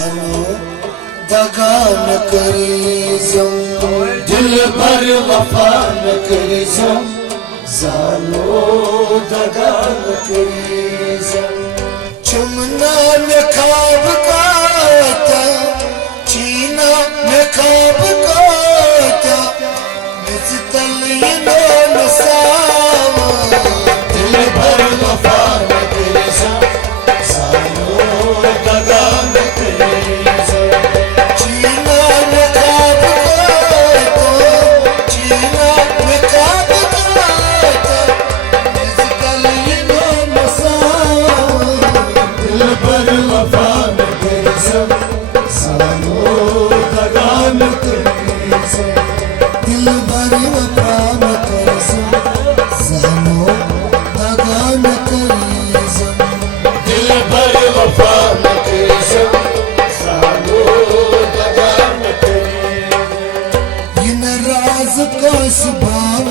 जानो दगा न करीजम दिल भर वफा न करीजम जानो दगा न करीजम चुमना में खाब काता चीना में खाब काता मिस्तल ये न सावा दिल भर वफा न करीजम जानो दगा न करीजम चीना में खाब काता चीना में खाब काता मिस्तल ये न सावा दिल भर वफा न करीजम जानो दगा न करीजम दिल भर वफा न करीजम जानो दगा न करीजम दिल भर वफा न करीजम जानो दगा न करीजम इन राज का सुभाव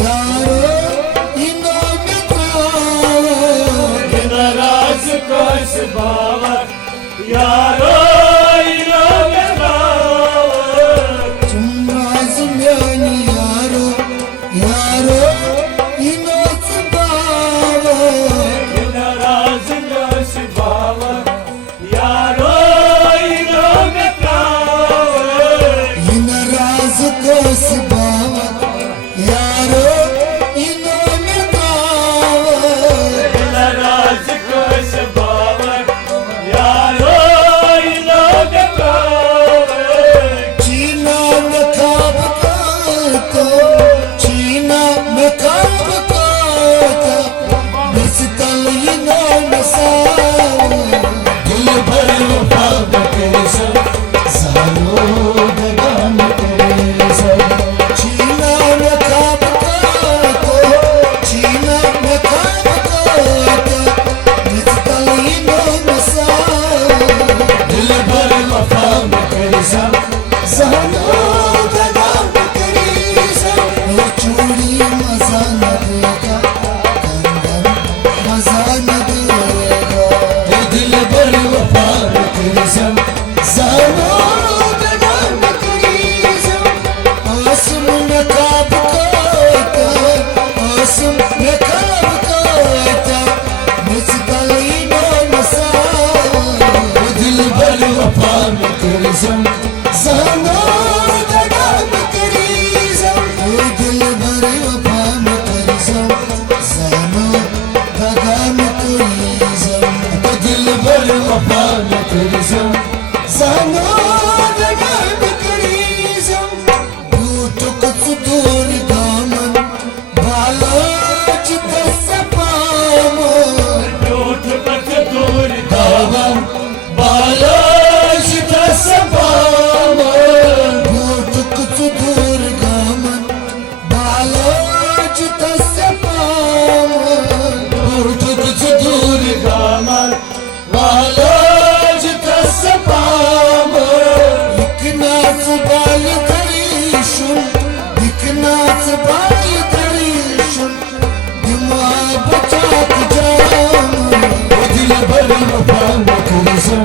यारो इनाम इन राज का स्वभाव यारो इनाम तुम राज म्यानी यारो यारो इनो सुभाव इन राज का स्वभाव यारो इनाम इन राज को सुभाव यारो इनो निभाव इन राज का स्वभाव यारो इनाम चीना में खाब काता चीना में खाब काता मिस्तल इनो नसाव दिल भर वफा न करीजम जानो दगा न करीजम चीना में खाब काता चीना में खाब काता मिस्तल इनो नसाव दिल भर वफा न करीजम जानो दगा न करीजम वो चूड़ी मजा न देगा कंगन मजा न देगा वो दिल भर वफा न करीजम जानो दगा न करीजम आसम में खाब काता आसम में खाब काता मिस्तल इनो नसाव वो दिल भर वफा न करीजम जानो दगा न करीजम वो दिल भर वफा न करीजम जानो दगा न करीजम वो दिल भर वफा न करीजम जानो दगा न करीजम दूर कुछ दूर दामन बालाज दस पामो झूठ बच दूर दामन बालाज दस पामो दूर कुछ दूर दामन बालाज दस पामो कुछ दूर गामन बालाज दस पामो दिखना बाल धरीशुन दिखना बाल धरीशुन दिमाग बचाक जाम वो दिल भर वफा न करीजम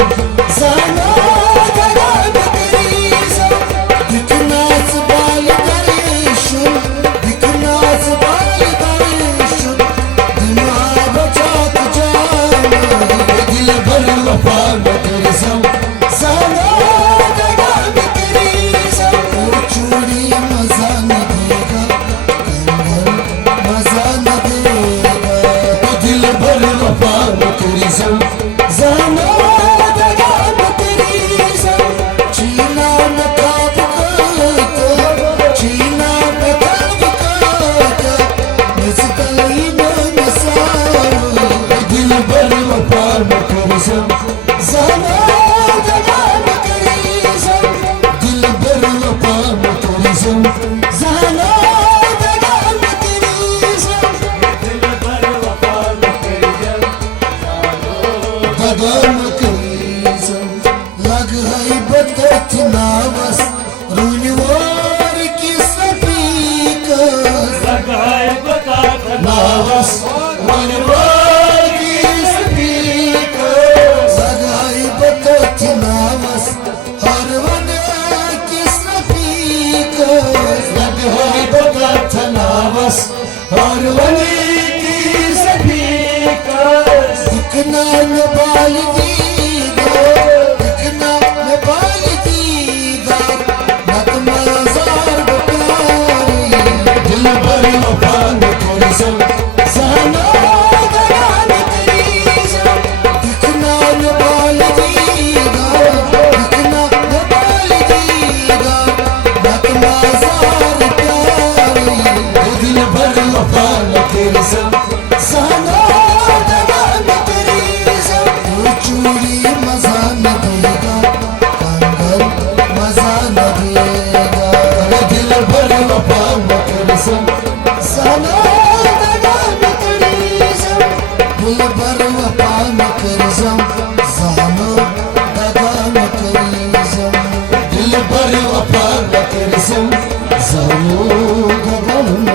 चिनावस हरवन कृष्ण पीकस लग होई बगत नावस और वनी की सफीकस दिखना न बाल दीदा दिखना न बाल दीदा नत मजार बकारी दिल भर वफा न कुरसम सानो दगान करीजम दिखना न बाल दीदा दिखना न बाल दीदा नत मजार प्यारी दिल भर वफा न कुरसम सानो दगान करीजम चूड़ी मजा न देगा कंगन मजा न देगा दिल भर वफा न कुरसम सानो दगान करीजम दिल भर वफा न करजम जानो दगा न करीजम दिल भर वफा न कुरसम सानो दगान